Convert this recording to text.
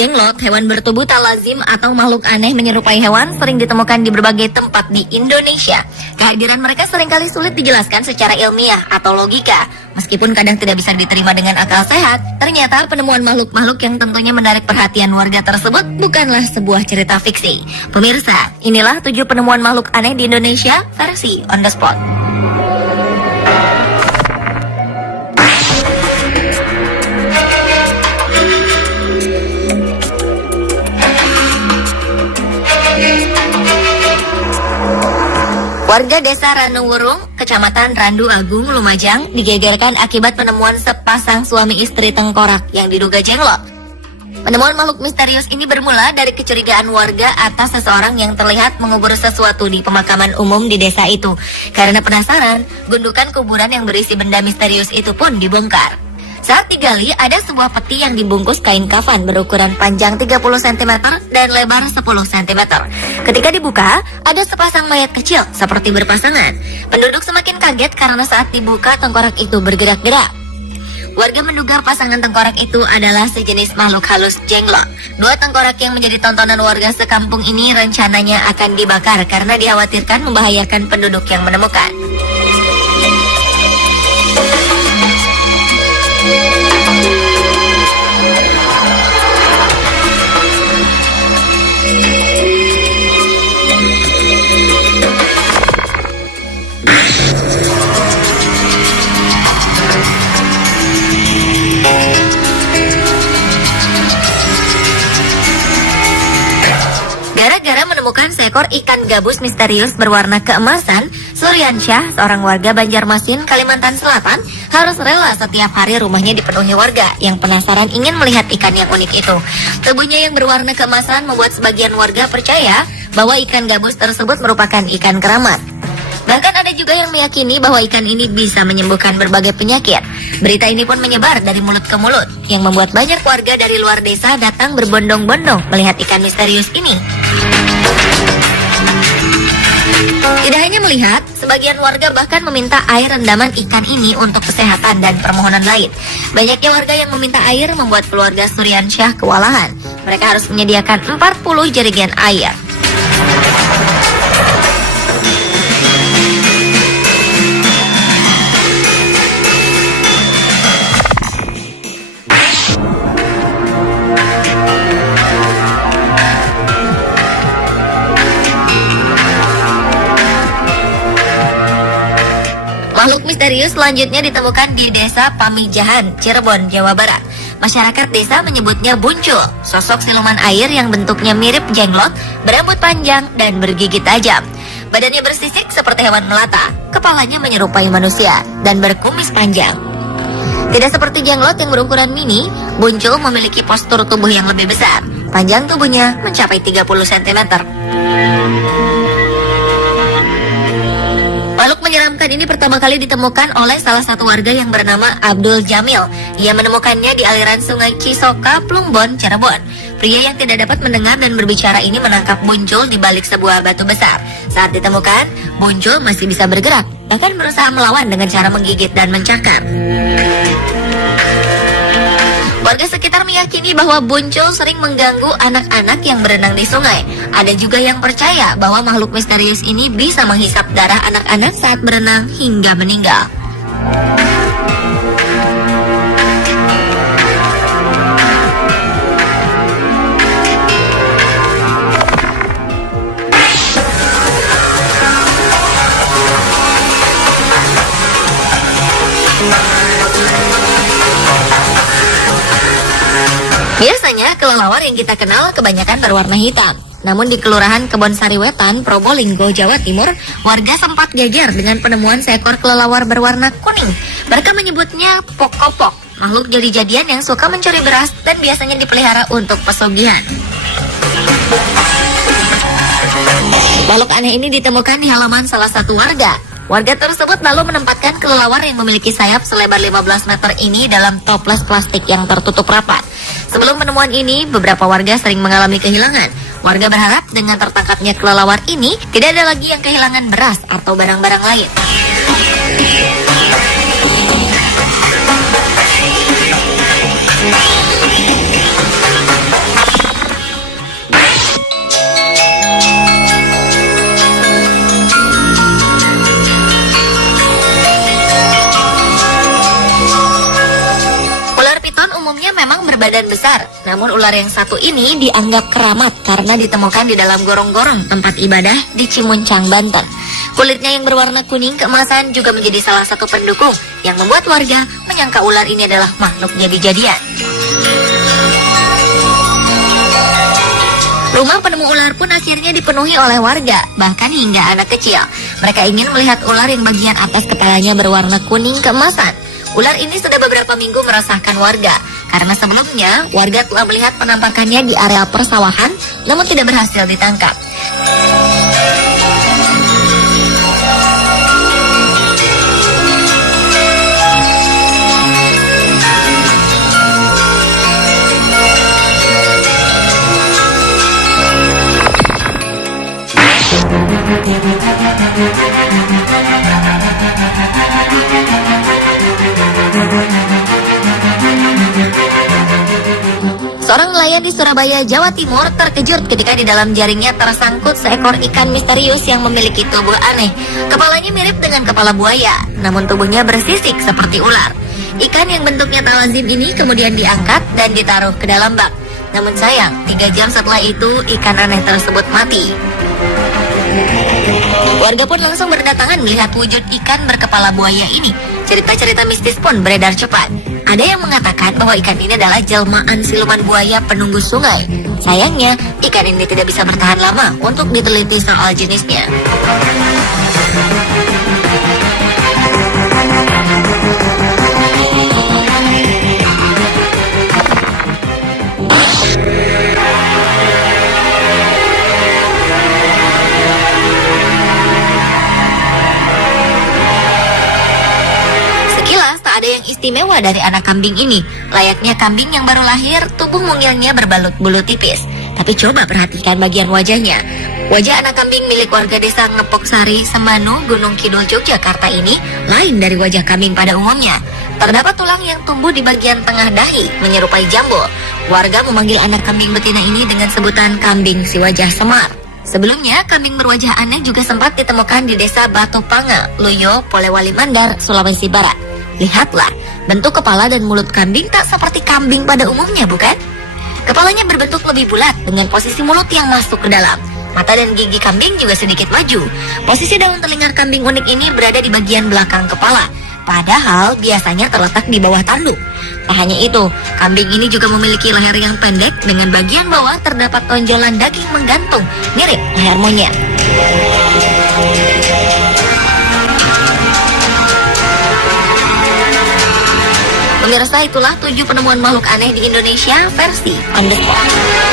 Jenglot, hewan bertubuh tak lazim atau makhluk aneh menyerupai hewan, sering ditemukan di berbagai tempat di Indonesia. Kehadiran mereka seringkali sulit dijelaskan secara ilmiah atau logika. Meskipun kadang tidak bisa diterima dengan akal sehat, ternyata penemuan makhluk-makhluk yang tentunya menarik perhatian warga tersebut bukanlah sebuah cerita fiksi. Pemirsa, inilah 7 penemuan makhluk aneh di Indonesia versi On The Spot. Warga desa Randuwurung, kecamatan Randu Agung, Lumajang, digegerkan akibat penemuan sepasang suami istri tengkorak yang diduga jenglot. Penemuan makhluk misterius ini bermula dari kecurigaan warga atas seseorang yang terlihat mengubur sesuatu di pemakaman umum di desa itu. Karena penasaran, gundukan kuburan yang berisi benda misterius itu pun dibongkar. Saat digali, ada sebuah peti yang dibungkus kain kafan berukuran panjang 30 cm dan lebar 10 cm. Ketika dibuka, ada sepasang mayat kecil seperti berpasangan. Penduduk semakin kaget karena saat dibuka tengkorak itu bergerak-gerak. Warga menduga pasangan tengkorak itu adalah sejenis makhluk halus jenglot. 2 tengkorak yang menjadi tontonan warga sekampung ini rencananya akan dibakar karena dikhawatirkan membahayakan penduduk yang menemukan. Gara-gara menemukan seekor ikan gabus misterius berwarna keemasan, Suryansyah, seorang warga Banjarmasin, Kalimantan Selatan, harus rela setiap hari rumahnya dipenuhi warga yang penasaran ingin melihat ikan yang unik itu. Tubuhnya yang berwarna keemasan membuat sebagian warga percaya bahwa ikan gabus tersebut merupakan ikan keramat. Bahkan ada juga yang meyakini bahwa ikan ini bisa menyembuhkan berbagai penyakit. Berita ini pun menyebar dari mulut ke mulut, yang membuat banyak warga dari luar desa datang berbondong-bondong melihat ikan misterius ini. Tidak hanya melihat, sebagian warga bahkan meminta air rendaman ikan ini untuk kesehatan dan permohonan lain. Banyaknya warga yang meminta air membuat keluarga Suryansyah kewalahan. Mereka harus menyediakan 40 jerigen air. Makhluk misterius selanjutnya ditemukan di desa Pamijahan, Cirebon, Jawa Barat. Masyarakat desa menyebutnya Buncul, sosok siluman air yang bentuknya mirip jenglot, berambut panjang dan bergigi tajam. Badannya bersisik seperti hewan melata, kepalanya menyerupai manusia, dan berkumis panjang. Tidak seperti jenglot yang berukuran mini, Buncul memiliki postur tubuh yang lebih besar. Panjang tubuhnya mencapai 30 cm. Makhluk menyeramkan ini pertama kali ditemukan oleh salah satu warga yang bernama Abdul Jamil. Ia menemukannya di aliran sungai Cisoka, Plumbon, Cirebon. Pria yang tidak dapat mendengar dan berbicara ini menangkap Buncul di balik sebuah batu besar. Saat ditemukan, Buncul masih bisa bergerak, bahkan berusaha melawan dengan cara menggigit dan mencakar. Warga sekitar meyakini bahwa Buncul sering mengganggu anak-anak yang berenang di sungai. Ada juga yang percaya bahwa makhluk misterius ini bisa menghisap darah anak-anak saat berenang hingga meninggal. Biasanya kelelawar yang kita kenal kebanyakan berwarna hitam. Namun di Kelurahan Kebonsari Wetan, Probolinggo, Jawa Timur, warga sempat geger dengan penemuan seekor kelelawar berwarna kuning. Mereka menyebutnya pokopok, makhluk jadi-jadian yang suka mencuri beras dan biasanya dipelihara untuk pesugihan. Makhluk aneh ini ditemukan di halaman salah satu warga. Warga tersebut lalu menempatkan kelelawar yang memiliki sayap selebar 15 meter ini dalam toples plastik yang tertutup rapat. Sebelum penemuan ini, beberapa warga sering mengalami kehilangan. Warga berharap dengan tertangkapnya kelelawar ini, tidak ada lagi yang kehilangan beras atau barang-barang lain. badan besar. Namun ular yang satu ini dianggap keramat karena ditemukan di dalam gorong-gorong tempat ibadah di Cimuncang, Banten. Kulitnya yang berwarna kuning keemasan juga menjadi salah satu pendukung yang membuat warga menyangka ular ini adalah makhluk jadi-jadian. Rumah penemu ular pun akhirnya dipenuhi oleh warga, bahkan hingga anak kecil. Mereka ingin melihat ular yang bagian atas kepalanya berwarna kuning keemasan. Ular ini sudah beberapa minggu meresahkan warga, karena sebelumnya warga telah melihat penampakannya di areal persawahan, namun tidak berhasil ditangkap. Seorang nelayan di Surabaya, Jawa Timur terkejut ketika di dalam jaringnya tersangkut seekor ikan misterius yang memiliki tubuh aneh. Kepalanya mirip dengan kepala buaya, namun tubuhnya bersisik seperti ular. Ikan yang bentuknya tak lazim ini kemudian diangkat dan ditaruh ke dalam bak. Namun sayang, 3 jam setelah itu ikan aneh tersebut mati. Warga pun langsung berdatangan melihat wujud ikan berkepala buaya ini. Cerita-cerita mistis pun beredar cepat. Ada yang mengatakan bahwa ikan ini adalah jelmaan siluman buaya penunggu sungai. Sayangnya, ikan ini tidak bisa bertahan lama untuk diteliti soal jenisnya. Ada yang istimewa dari anak kambing ini. Layaknya kambing yang baru lahir, tubuh mungilnya berbalut bulu tipis. Tapi coba perhatikan bagian wajahnya. Wajah anak kambing milik warga desa Ngepok Sari, Sembanu, Gunung Kidul, Yogyakarta ini lain dari wajah kambing pada umumnya. Terdapat tulang yang tumbuh di bagian tengah dahi, menyerupai jambul. Warga memanggil anak kambing betina ini dengan sebutan kambing si wajah semar. Sebelumnya, kambing berwajah aneh juga sempat ditemukan di desa Batu Panga, Luyo, Polewali Mandar, Sulawesi Barat. Lihatlah, bentuk kepala dan mulut kambing tak seperti kambing pada umumnya, bukan? Kepalanya berbentuk lebih bulat dengan posisi mulut yang masuk ke dalam. Mata dan gigi kambing juga sedikit maju. Posisi daun telinga kambing unik ini berada di bagian belakang kepala, padahal biasanya terletak di bawah tanduk. Tak hanya itu, kambing ini juga memiliki leher yang pendek dengan bagian bawah terdapat tonjolan daging menggantung, mirip leher monyet. Pemirsa, itulah 7 penemuan makhluk aneh di Indonesia versi On The Spot.